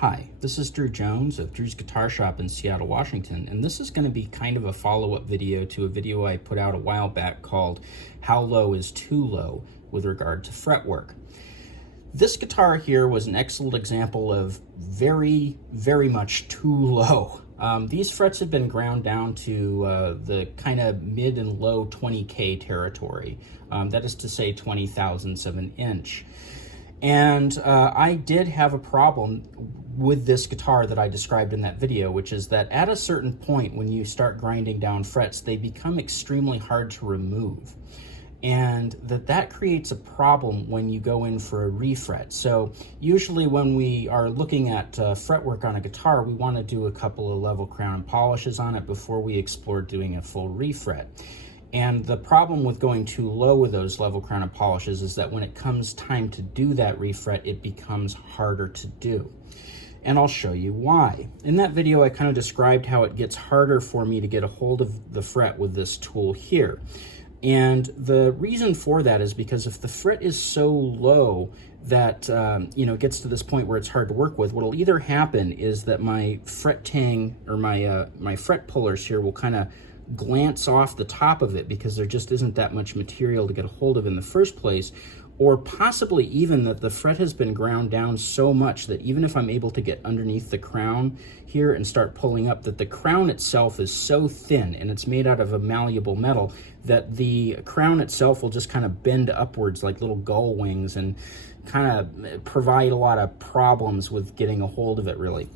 Hi, this is Drew Jones of Drew's Guitar Shop in Seattle, Washington, and this is going to be kind of a follow-up video to a video I put out a while back called How Low is Too Low with regard to fretwork. This guitar here was an excellent example of very, very much too low. These frets have been ground down to the kind of mid and low 20K territory. That is to say 20 thousandths of an inch. And I did have a problem with this guitar that I described in that video, which is that at a certain point when you start grinding down frets, they become extremely hard to remove. And that creates a problem when you go in for a refret. So usually when we are looking at fretwork on a guitar, we want to do a couple of level crown and polishes on it before we explore doing a full refret. And the problem with going too low with those level crown and polishes is that when it comes time to do that refret, it becomes harder to do. And I'll show you why. In that video, I kind of described how it gets harder for me to get a hold of the fret with this tool here. And the reason for that is because if the fret is so low that it gets to this point where it's hard to work with, what'll either happen is that my fret tang or my fret pullers here will kind of glance off the top of it because there just isn't that much material to get a hold of in the first place, or possibly even that the fret has been ground down so much that even if I'm able to get underneath the crown here and start pulling up, that the crown itself is so thin and it's made out of a malleable metal that the crown itself will just kind of bend upwards like little gull wings and kind of provide a lot of problems with getting a hold of it, really.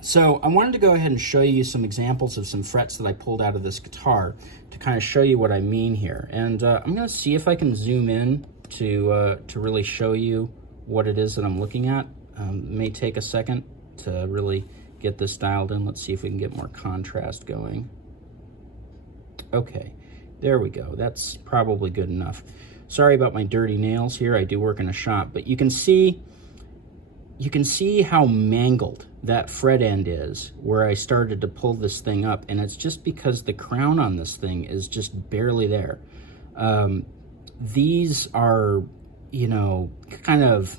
So I wanted to go ahead and show you some examples of some frets that I pulled out of this guitar to kind of show you what I mean here. And I'm going to see if I can zoom in to really show you what it is that I'm looking at. It may take a second to really get this dialed in. Let's see if we can get more contrast going. Okay, there we go. That's probably good enough. Sorry about my dirty nails here. I do work in a shop, but you can see how mangled that fret end is where I started to pull this thing up, and it's just because the crown on this thing is just barely there. These are, kind of,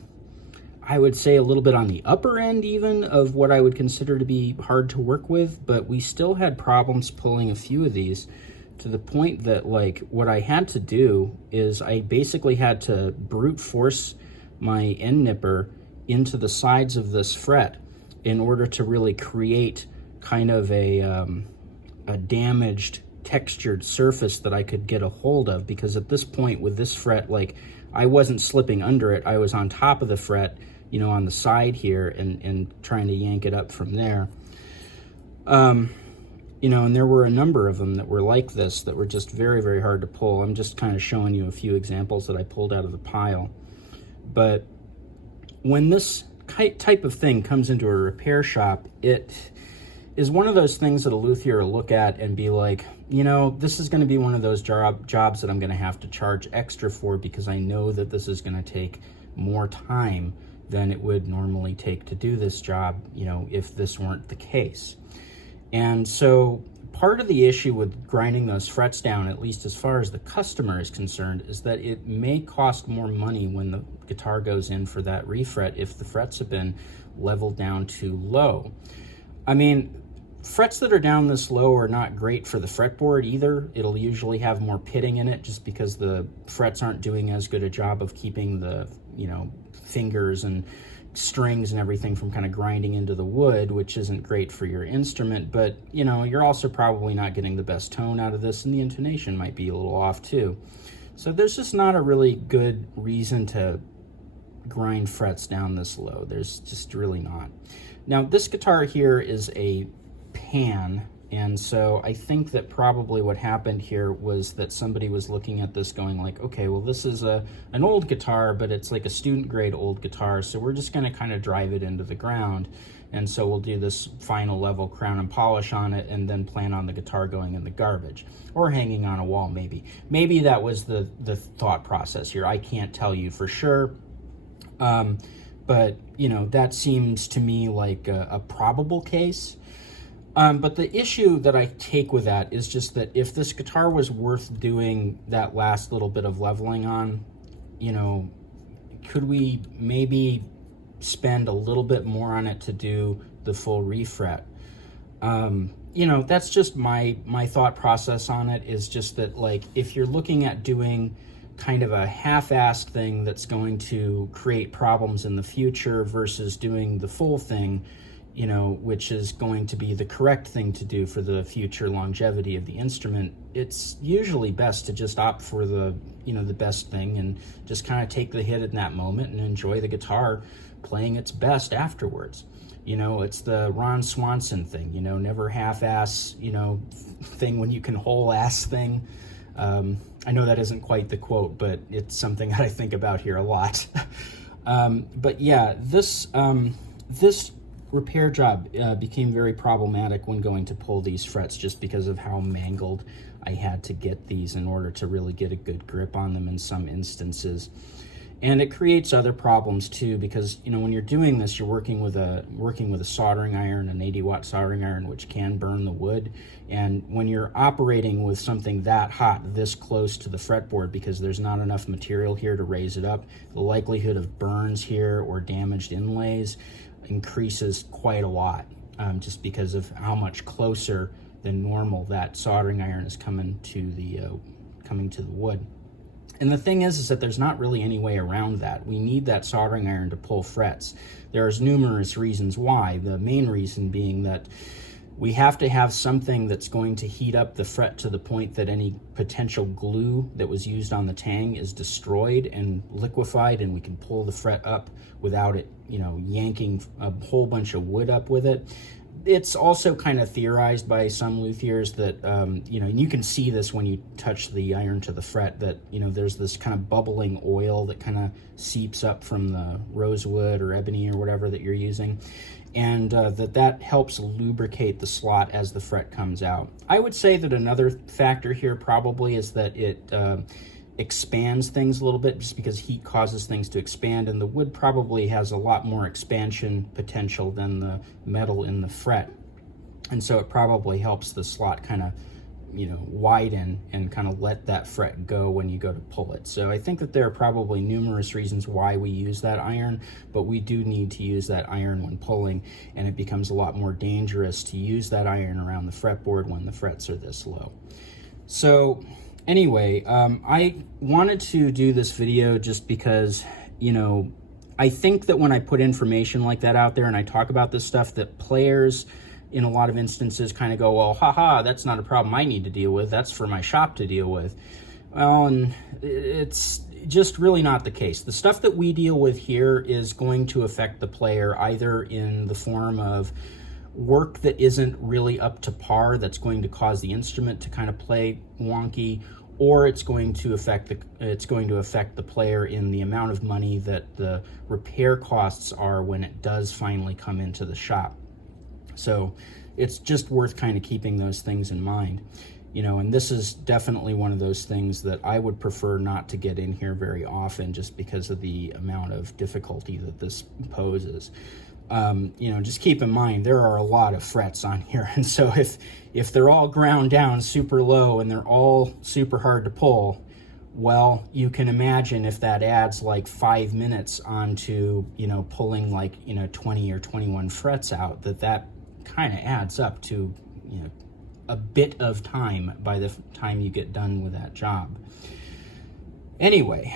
I would say a little bit on the upper end even of what I would consider to be hard to work with, but we still had problems pulling a few of these to the point that, like, what I had to do is I basically had to brute force my end nipper into the sides of this fret in order to really create kind of a damaged textured surface that I could get a hold of, because at this point with this fret, like, I wasn't slipping under it, I was on top of the fret, on the side here and trying to yank it up from there. And there were a number of them that were like this that were just very, very hard to pull. I'm just kind of showing you a few examples that I pulled out of the pile. But when this type of thing comes into a repair shop, it is one of those things that a luthier will look at and be like, this is going to be one of those jobs that I'm going to have to charge extra for because I know that this is going to take more time than it would normally take to do this job, if this weren't the case. And so part of the issue with grinding those frets down, at least as far as the customer is concerned, is that it may cost more money when the guitar goes in for that refret if the frets have been leveled down too low. I mean, frets that are down this low are not great for the fretboard either. It'll usually have more pitting in it just because the frets aren't doing as good a job of keeping the, fingers and strings and everything from kind of grinding into the wood, which isn't great for your instrument. But, you're also probably not getting the best tone out of this, and the intonation might be a little off too. So there's just not a really good reason to grind frets down this low. There's just really not. Now, this guitar here is a pan, and so I think that probably what happened here was that somebody was looking at this going like, okay, well, this is an old guitar, but it's like a student grade old guitar, so we're just going to kind of drive it into the ground, and so we'll do this final level crown and polish on it and then plan on the guitar going in the garbage or hanging on a wall. Maybe that was the thought process here. I can't tell you for sure. But that seems to me like a probable case. But the issue that I take with that is just that if this guitar was worth doing that last little bit of leveling on, could we maybe spend a little bit more on it to do the full refret. You know, that's just my thought process on it, is just that, like, if you're looking at doing kind of a half-assed thing that's going to create problems in the future versus doing the full thing, you know, which is going to be the correct thing to do for the future longevity of the instrument, it's usually best to just opt for the, you know, the best thing and just kind of take the hit in that moment and enjoy the guitar playing its best afterwards. You know, it's the Ron Swanson thing, you know, never half-ass, you know, thing when you can whole-ass thing. I know that isn't quite the quote, but it's something that I think about here a lot. But yeah, this repair job became very problematic when going to pull these frets, just because of how mangled I had to get these in order to really get a good grip on them in some instances. And it creates other problems too, because, you know, when you're doing this, you're working with a soldering iron, an 80-watt soldering iron, which can burn the wood. And when you're operating with something that hot this close to the fretboard, because there's not enough material here to raise it up, the likelihood of burns here or damaged inlays increases quite a lot, just because of how much closer than normal that soldering iron is coming to the wood. And the thing is that there's not really any way around that. We need that soldering iron to pull frets. There's numerous reasons why. The main reason being that we have to have something that's going to heat up the fret to the point that any potential glue that was used on the tang is destroyed and liquefied, and we can pull the fret up without it, you know, yanking a whole bunch of wood up with it. It's also kind of theorized by some luthiers that, you know, and you can see this when you touch the iron to the fret, that, you know, there's this kind of bubbling oil that kind of seeps up from the rosewood or ebony or whatever that you're using, and that helps lubricate the slot as the fret comes out. I would say that another factor here probably is that it expands things a little bit, just because heat causes things to expand, and the wood probably has a lot more expansion potential than the metal in the fret, and so it probably helps the slot kind of, you know, widen and kind of let that fret go when you go to pull it. So I think that there are probably numerous reasons why we use that iron, but we do need to use that iron when pulling, and it becomes a lot more dangerous to use that iron around the fretboard when the frets are this low. So anyway, I wanted to do this video just because, you know, I think that when I put information like that out there and I talk about this stuff, that players in a lot of instances kind of go, well, haha, that's not a problem I need to deal with. That's for my shop to deal with. Well, and it's just really not the case. The stuff that we deal with here is going to affect the player either in the form of work that isn't really up to par, that's going to cause the instrument to kind of play wonky, or it's going to affect the player in the amount of money that the repair costs are when it does finally come into the shop. So it's just worth kind of keeping those things in mind, you know, and this is definitely one of those things that I would prefer not to get in here very often, just because of the amount of difficulty that this poses. You know, just keep in mind there are a lot of frets on here, and so if they're all ground down super low and they're all super hard to pull, well, you can imagine if that adds like 5 minutes onto, you know, pulling like, you know, 20 or 21 frets out, that kind of adds up to, you know, a bit of time by the time you get done with that job. Anyway,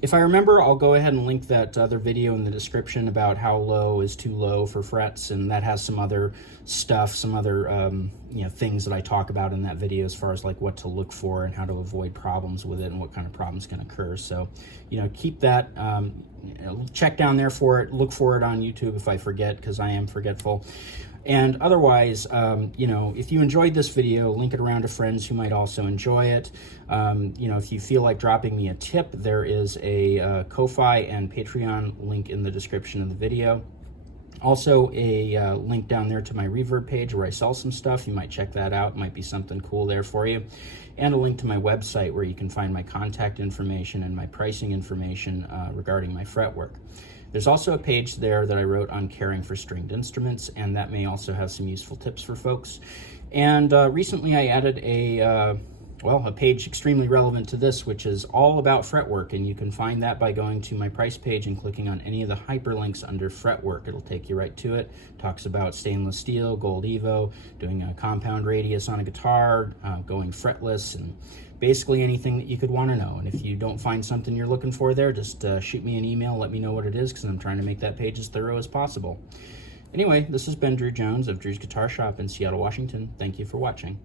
if I remember, I'll go ahead and link that other video in the description about how low is too low for frets, and that has some other stuff, some other you know, things that I talk about in that video as far as like what to look for and how to avoid problems with it and what kind of problems can occur. So, you know, keep that, check down there for it, look for it on YouTube if I forget, because I am forgetful. And otherwise, you know, if you enjoyed this video, link it around to friends who might also enjoy it. You know, if you feel like dropping me a tip, there is a Ko-Fi and Patreon link in the description of the video. Also, a link down there to my Reverb page where I sell some stuff. You might check that out. Might be something cool there for you. And a link to my website where you can find my contact information and my pricing information regarding my fretwork. There's also a page there that I wrote on caring for stringed instruments, and that may also have some useful tips for folks. And recently I added a well, a page extremely relevant to this, which is all about fretwork, and you can find that by going to my price page and clicking on any of the hyperlinks under fretwork. It'll take you right to it. Talks about stainless steel, gold Evo, doing a compound radius on a guitar, going fretless, and basically anything that you could want to know. And if you don't find something you're looking for there, just shoot me an email, let me know what it is, because I'm trying to make that page as thorough as possible. Anyway, this has been Drew Jones of Drew's Guitar Shop in Seattle, Washington. Thank you for watching.